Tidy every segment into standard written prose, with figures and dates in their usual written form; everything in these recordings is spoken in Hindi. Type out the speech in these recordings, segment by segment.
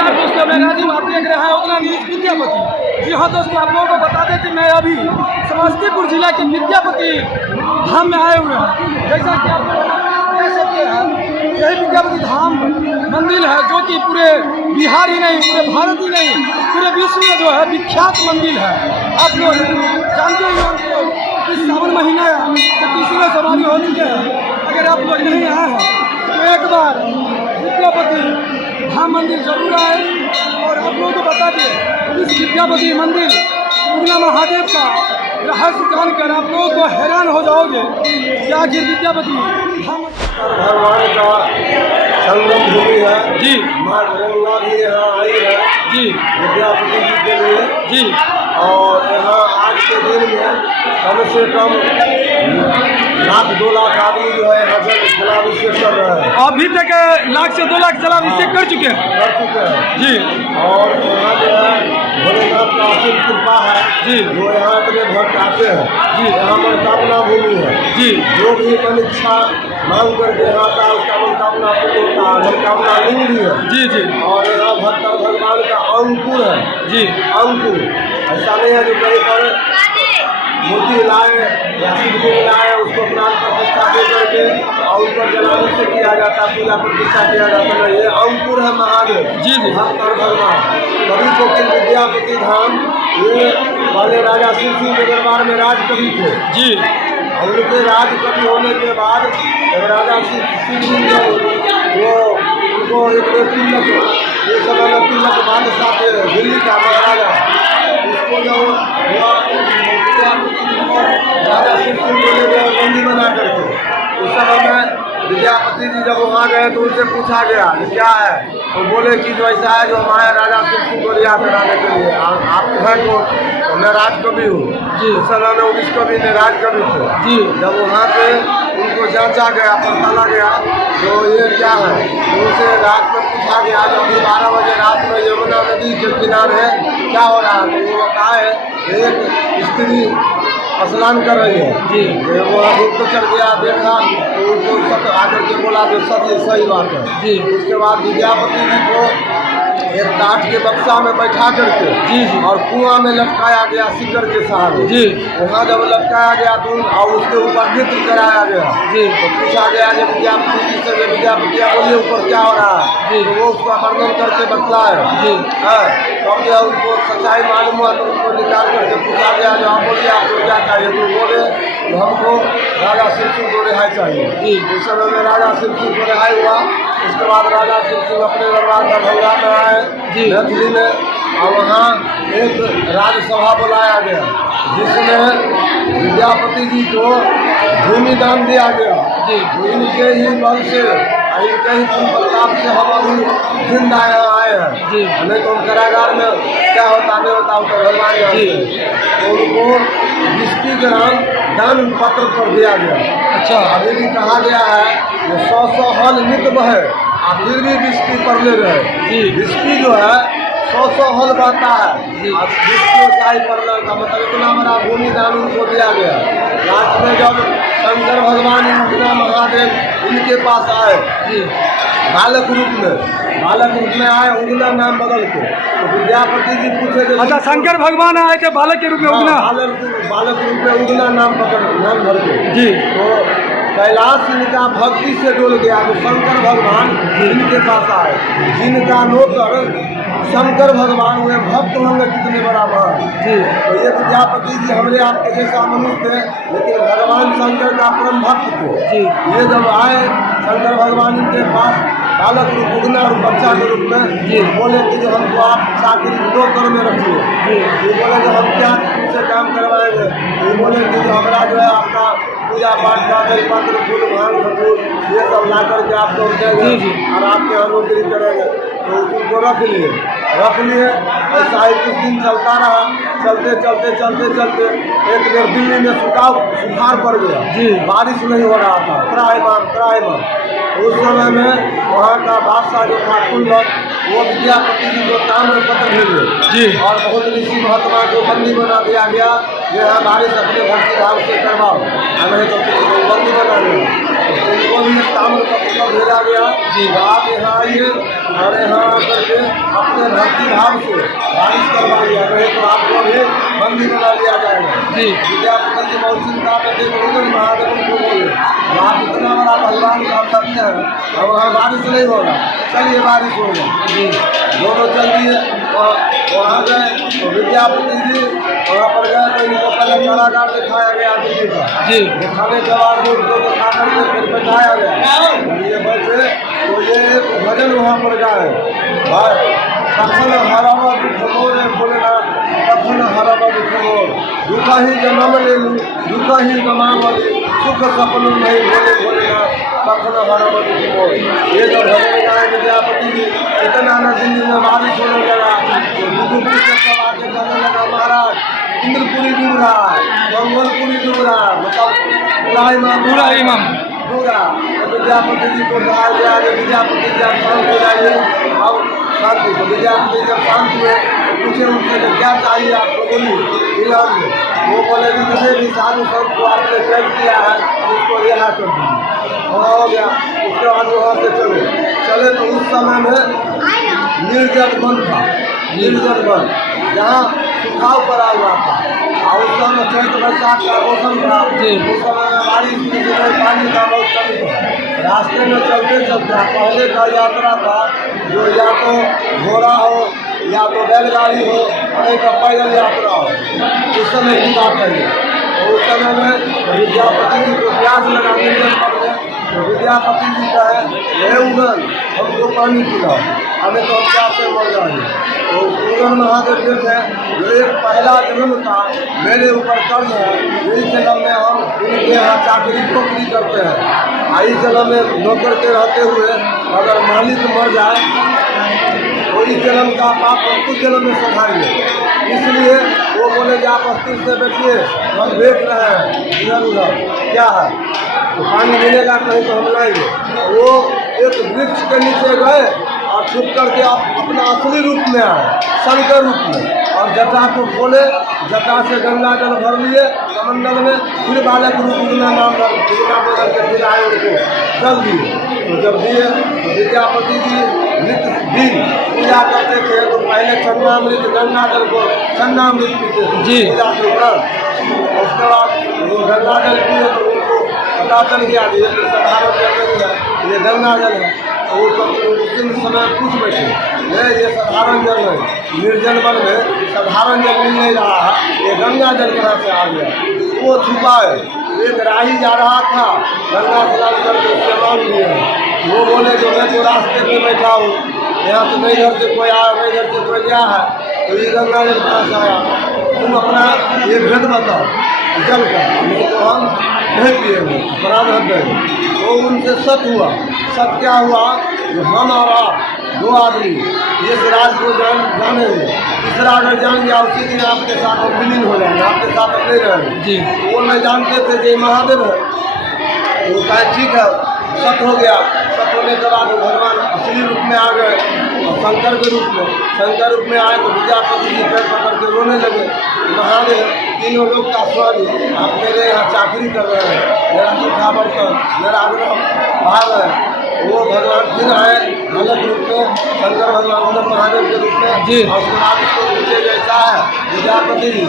नमस्कार दोस्तों, मैं राजीव, आप देख रहे हैं उतना न्यूज विद्यापति। जी हाँ दोस्तों, आप लोगों को बता दें कि मैं अभी समस्तीपुर जिला के विद्यापति धाम में आए हुए हैं। जैसा कि आप देख सकते हैं, यही विद्यापति धाम मंदिर है जो कि पूरे बिहार ही नहीं, पूरे भारत ही नहीं, पूरे विश्व में जो है विख्यात मंदिर है। आप लोग जानते ही होंगे कि सावन महीना तो तीसरे सवारी हो चुके हैं। अगर आप लोग नहीं आए हैं तो एक बार विद्यापति धाम मंदिर जरूर आए। और आप लोगों को बता दें, इस विद्यापति मंदिर उगना महादेव का रहस्य जानकर आप लोगों को हैरान हो जाओगे कि आखिर विद्यापति धाम भगवान का संगम भूमि है जी। माँ गंगा भी यहाँ आई है जी विद्यापति जी के लिए जी। और यहाँ आज के दिन में कम से कम 1,00,000-2 लाख आदमी जो है यहाँ से जलाभिषेक कर रहे हैं। अभी तक 1,00,000 से 2,00,000 जलाभिषेक कर चुके हैं जी। और यहाँ जो है भोलेनाथ का असीम कृपा है जी। जो यहाँ इतने भक्त आते हैं जी। यहाँ मनोकामना भूमि है जी। जो भी मन इच्छा मांग करके यहाँ आता है उसका मनोकामना पूर्ण होता है, मनोकामना लिंग भी है जी जी। और यहाँ भक्त और भगवान का अंकुर है जी। अंकुर ऐसा नहीं है जो कहीं पर मूर्ति लाए या शिवलिंग लाए उसको प्राण प्रतिष्ठा दे करके और उस पर जलाभिषेक किया जाता, पूजा प्रतिष्ठा किया जाता है। ये अंकुर है महादेव जी जी। भक्त और भगवान कवि कोकिल विद्यापति धाम। ये पहले राजा शिव सिंह के दरबार में राज कवि थे जी। उनके राज कवि होने के बाद जब राजा शिव सिंह वो उनको एक तिलक, ये समय में तिलक बादशाह थे दिल्ली का महाराजा, उसको जो राजा शिव सिंह को ले गए बंदी बना करके। उस समय में विद्यापति जी जब वहाँ गए तो उनसे पूछा गया कि क्या है, तो बोले कि जो ऐसा है जो हमारे राजा शिव सिंह को रिहा कराने के लिए आप हैं तो मैं राज कवि हूँ। उस समय में 19 कवि ने राज कवि थे जी। जब वहाँ पे उनको जांचा गया, पड़ताला गया तो ये क्या है, तो उनसे रात में पूछा गया जब अभी 12 बजे रात में यमुना नदी के किनारे क्या हो रहा है, तो वो बताए एक स्त्री स्नान कर रही है जी। वो धूप तो चल गया, देखा तो उसको सत्य आकर के बोला जो सत्य सही बात है जी। उसके बाद विद्यापति जी को एक काठ के बक्सा में बैठा करके जी जी। और कुआं में लटकाया गया सिकर के सहारे जी। वहाँ जब लटकाया गया तो और उसके ऊपर नृत्य कराया गया जी। तो पूछा गया जब विद्यापति जी से विद्यापति बोलिए ऊपर क्या हो रहा है, जी। तो वो उसका वर्णन करके बतलाए जी। तब जो उनको सच्चाई मालूम हुआ तो उनको निकाल करके पूछा गया जो आप बोलिए आपको क्या चाहिए, तो बोले हमको राजा शिव सिंह को रिहाई चाहिए जी। उस समय में राजा शिव सिंह को रिहाई हुआ। उसके बाद राजा शिव सिंह अपने दरबार दरभंगा में आए मैथिली में और वहाँ एक राजसभा बुलाया गया जिसमें विद्यापति जी को भूमि दान दिया गया जी। इनके ही बल से इनके ही प्रताप से हम अभी जिंदा यहाँ आए हैं जी। नहीं तो कारागार में क्या होता नहीं होता उसको भगवान तो उनको 20 ग्राम दान पत्र पर दिया गया। अच्छा। अभी भी कहा गया है कि 100 हल नित बहे और फिर भी विस्की पर ले रहे जी। विस्की जो है 100 हल बहता है और विस्की ऊंचाई पर का मतलब इतना बड़ा भूमि दान उनको दिया गया। लास्ट में जब शंकर भगवान उगना महादेव इनके पास आए बालक रूप में आए उगना नाम बदल के तो विद्यापति जी पूछे कि अच्छा, शंकर भगवान आए थे बालक के रूप में उगना। बालक रूप में उगना नाम धर के जी। तो कैलाश इनका भक्ति से डोल गया तो शंकर भगवान इनके पास आए जिनका नौकर शंकर भगवान हुए भक्त होंगे कितने बराबर जी। तो ये विद्यापति जी हमरे आपके जैसा मनुष्य थे लेकिन भगवान शंकर का परम भक्त थे जी। ये जब आए शंकर भगवान इनके पास बालक रूप उगना और बच्चा के रूप में जी। बोले कि जो हमको आप चाकरी 2 कर में रखिए। ये बोले कि हम क्या तुमसे काम करवाएंगे, ये बोले कि जो हमारा जो है आपका पूजा पाठ का बेलपत्र फूल भांग खजूर ये सब ला करके आपको देंगे और आपके यहाँ नौकरी करेंगे। तो उनको रख लिए ऐसा ही कुछ दिन चलता रहा। चलते एक देर दिल्ली में सुखाड़ पड़ गया बारिश नहीं हो रहा था त्राहिमाम। उस समय में वहाँ का बादशाह जो था कुल्लक वो विद्यापति जी को ताम्रपत्र भेजे और बहुत ऋषि महात्मा को बंदी बना दिया गया ये है बारिश अपने भक्ति भाव से करवाओ, हमें तो बंदी बना लेना। उनको भी एक ताम्र का पुस्तक भेजा गया जी। आप यहाँ आइए और यहाँ आकर के अपने भक्ति भाव से बारिश करवाइए, नहीं तो आपको भी बंदी बना लिया जाएगा। जी। विद्यापति की बहुत चिंता करते गुरुजन महादेव को बोले आप इतना बड़ा भगवान का भक्त है और वहाँ बारिश नहीं होगा, चलिए बारिश होगा। जी। दोनों चल दिए और वहाँ गए तो विद्यापति जी वहाँ पर गए तो इनको पहले कलाकार दिखाया गया दिल्ली का। जी। दिखाने के बाद उनको दिखा करके फिर बैठाया गया, ये बैठे तो ये एक भजन वहाँ पर गाए, कखन हरावा दुख मोर भोलेनाथ, कखन हरावा दुख मोर, दुखा ही जन्म ले लूँ दुखा ही गमावली, सुख सपन नहीं भोले भोलेनाथ, कखन हरावा दुख मोर। ये जो भजन गाए विद्यापति जी, इतना न दिल्ली में बारिश होने लगा तो दुखपुरी से सब आके कहने लगा महाराज इंद्रपुरी डूब रहा है, मंगलपुरी डूब रहा है, मतलब पूरा इमाम पूरा। तो विद्यापति जी को कहा गया कि विद्यापति जी आप शांत हो जाइए, अब शांति। तो विद्यापति जब शांत हुए तो पूछे उनसे कि क्या चाहिए आपको, बोलिए इलाज में। वो बोले कि जिसे भी साधु संत को आपने कैद किया है उसको रिहा कर दीजिए, हो गया। उसके बाद वहाँ से चले तो उस समय में निर्जल वन था, निर्जल वन जहाँ सुखाव पड़ा हुआ था और उस समय चैत बरसात का मौसम था। उस समय बारिश में पानी का बहुत कमी था। रास्ते में चलते चलते पहले का यात्रा था जो या तो घोड़ा हो या तो बैलगाड़ी हो, नहीं तो पैदल यात्रा हो। उस समय की बात है तो उस समय में विद्यापति जी को प्यास लगा निर्जल वन में, तो विद्यापति जी का है हे उगन हमको पानी पिलाओ, हमें तो हम प्यास से मर जाएंगे। तो उगन महादेव जो है जो एक पहला जन्म था मेरे ऊपर कर्ज है, इस जन्म में हम इनके यहाँ चाकरी नौकरी करते हैं, इस जन्म में नौकर के रहते हुए अगर मालिक मर जाए तो इस जन्म का पाप हम कुछ जन्म में सधाएंगे। इसलिए वो बोले कि आप अस्थिर से बैठिए, हम देख रहे हैं इधर उधर क्या है, तो पानी मिलेगा कहीं तो हम लाएंगे। वो एक वृक्ष के नीचे गए और छुप करके अपना असली रूप में आए, शंकर रूप में, और जटा को खोले, जटा से गंगा जल भर लिए कमंडल में, फिर बालक रूप उगना नाम बदल के फिर आए उनको जल दिए। तो जब दिए तो विद्यापति जी नित्य दिन पूजा करते थे तो पहले चन्नामृत गंगा जल को चन्नामृत पीते थे पूजा के उपरांत। उसके बाद वो गंगा जल पिए तो उनको पता चल गया ये तो साधारण जल नहीं है, ये गंगा जल है। तो वो तो उस दिन समय पूछ बैठे ये साधारण जल है, निर्जल वन में साधारण जल मिल नहीं रहा है, ये गंगा जल कहाँ से आ गया। वो छुपाए, एक राही जा रहा था गंगा स्नान करके उससे मांग लिए, वो बोले जो मैं तो रास्ते में बैठा हूँ, यहाँ से नहीं घर से कोई आया नहीं घर से कोई गया है, तो ये गंगा जल कहाँ से आया, तुम अपना ये भेद बताओ जल का, नहीं तो हम नहीं पिएंगे अपराध हट गए। तो उनसे सत हुआ, सत क्या हुआ जो हम और आप दो आदमी इस राज को जानेंगे, तीसरा अगर जान गया उसी दिन आपके साथ हम विलीन हो जाएंगे, आपके साथ हम नहीं रहेंगे। वो नहीं जानते थे कि महादेव है, वो कहे ठीक है सत हो गया। सत होने के बाद भगवान असली रूप में आ गए और शंकर के रूप में, शंकर रूप में आए तो विद्यापति जी पैर पकड़ के रोने लगे, महादेव तीनों लोग का स्वामी आप मेरे यहाँ चाकरी कर रहे हैं, मेरा सूखा बर्तन मेरा आग्रह भाव है। वो भगवान फिर आए अलग रूप में, शंकर भगवान उधर महादेव के रूप में, और उसके बाद उसको पूछे जैसा है विद्यापति जी,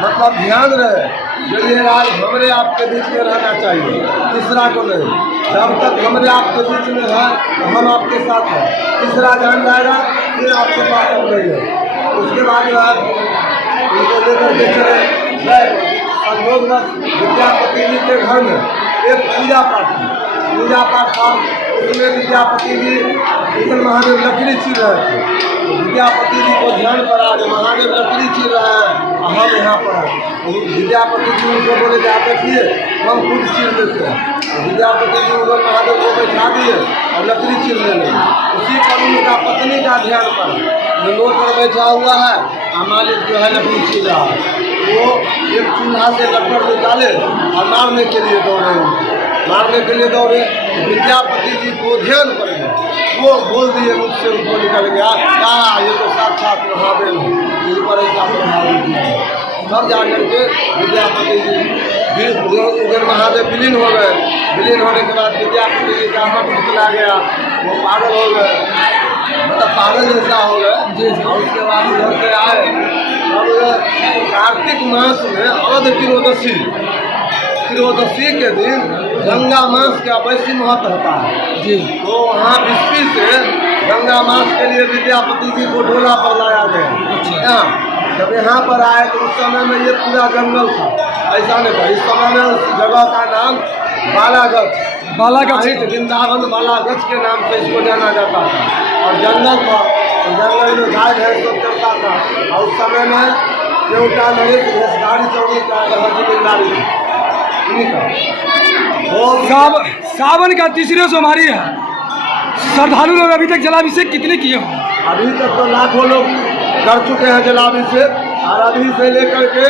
मतलब ध्यान रहे जो ये राज हमरे आपके बीच में रहना चाहिए, तीसरा को नहीं। जब तक हमरे आपके बीच में है तो हम आपके साथ हैं, तीसरा जान जाएगा फिर आपके पास हम नहीं है। उसके बाद जो है उनको लेकर के चले गए संयोगवश विद्यापति जी के घर में एक पूजा पाठ थी, पूजा पाठ था, उसमें विद्यापति जी इधर महादेव लकड़ी चीर रहे थे। विद्यापति जी को ध्यान पड़ा कि महादेव लकड़ी चीर रहे हैं हम यहाँ पर हैं। विद्यापति जी उनको बोले कि आप देखिए हम खुद चीर देते हैं। तो विद्यापति जी उधर महादेव को बैठा दिए और लकड़ी चीरने लगे। उसी पर उनका पत्नी का ध्यान पड़ा, जो पर बैठा हुआ है और मालिक जो है लकड़ी चीर रहा है। वो एक चूल्हा से लकड़ निकाले और मारने के लिए दौड़े, मारने के लिए दौड़े। विद्यापति जी को ध्यान पड़ गया, वो बोल दिए मुझसे उनको निकल गया, कहा ये तो साक्षात महादेव है, इन पर ऐसा प्रभाव दिया। तब जा करके विद्यापति जी उधर महादेव विलीन हो गए। विलीन होने के बाद विद्यापति जी का मठ चला गया, वो पागल हो गए, मतलब पागल जैसा हो गए। और उसके बाद उधर से आए। अब कार्तिक मास में अवध त्रयोदशी के दिन गंगा मास का वैसी महत्व होता है जी। तो वहाँ विस्फी से गंगा मास के लिए विद्यापति जी को ढोला पर लाया गया। जब यहाँ पर आए तो उस समय में ये पूरा जंगल था, ऐसा नहीं था। इस समय में उस जगह का नाम बालागछ वृंदावन बालागछ के नाम से इसको जाना जाता था। और जंगल था, तो जंगल में गाय भैंस सब चलता था। और उस समय में केवटा नरेश भेषधारी चौड़ी का जमींदारी सावन का तीसरे सोमवारी है। श्रद्धालु लोग अभी तक जलाभिषेक कितने किए हों? अभी तक तो लाखों लोग कर चुके हैं जलाभिषेक। और अभी से लेकर के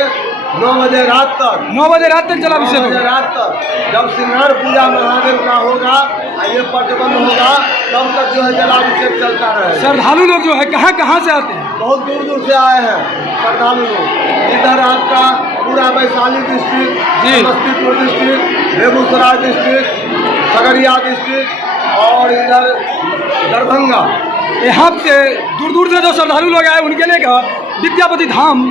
9 बजे रात तक 9 बजे रात तक जलाभिषेक 9 बजे रात तक जब श्रृंगार पूजा महादेव का होगा और ये पटबंध होगा तब तक जो है जलाभिषेक चलता रहे। श्रद्धालु लोग जो है कहाँ से आते हैं? बहुत दूर दूर से आए हैं श्रद्धालु लोग। इधर आपका पूरा Vaishali district, Samastipur district, Begusarai district, Khagaria district और इधर दरभंगा, यहाँ से दूर दूर से जो श्रद्धालु लोग आए उनके लिए विद्यापति धाम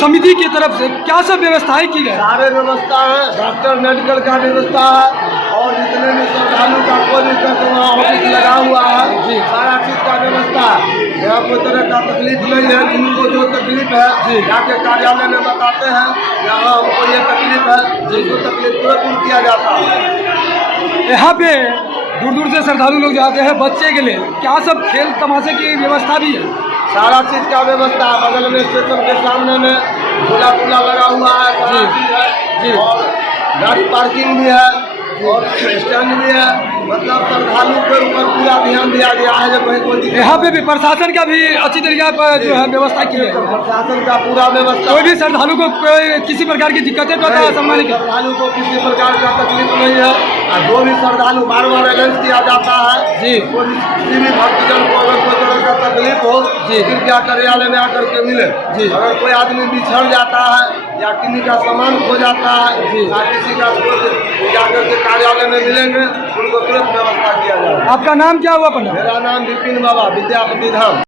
समिति की तरफ से क्या सब व्यवस्थाएं की गई? सारे व्यवस्था है, डॉक्टर मेडिकल का व्यवस्था है और जितने भी श्रद्धालु का कोई दिक्कत वहाँ ऑफिस लगा हुआ है, सारा चीज़ का व्यवस्था है। यहाँ कोई तरह का तकलीफ नहीं है। जिनको जो तकलीफ है जाके कार्यालय में बताते हैं, यहाँ हमको ये तकलीफ है, जिनको तकलीफ तुरंत दूर किया जाता है। यहाँ पे दूर दूर से श्रद्धालु लोग जाते हैं बच्चे के लिए क्या सब खेल तमाशे की व्यवस्था भी है? सारा चीज़ का व्यवस्था है। बगल में स्टेशन के सामने में झूला लगा हुआ है, सारा चीज़ है और गाड़ी पार्किंग भी है और स्टैंड भी है। मतलब श्रद्धालु के ऊपर पूरा ध्यान दिया गया है। जब कहीं कोई यहाँ पे भी प्रशासन का भी अच्छी तरीके पर जो है व्यवस्था की है। प्रशासन का पूरा व्यवस्था, कोई भी श्रद्धालु को कोई किसी प्रकार की दिक्कतें तो सामना नहीं, श्रद्धालु को किसी प्रकार का तकलीफ नहीं है। और जो भी श्रद्धालु बार अनाउंस किया जाता है जी, किसी भी भक्तजन को अगर कोई तरह का तकलीफ हो कृपया कार्यालय में आकर के मिले। अगर कोई आदमी बिछड़ जाता है या किसी का सामान खो जाता है या किसी का जाकर के कार्यालय में मिलेंगे, उनको तुरंत व्यवस्था किया जाए। आपका नाम क्या हुआ? मेरा नाम विपिन बाबा, विद्यापति धाम।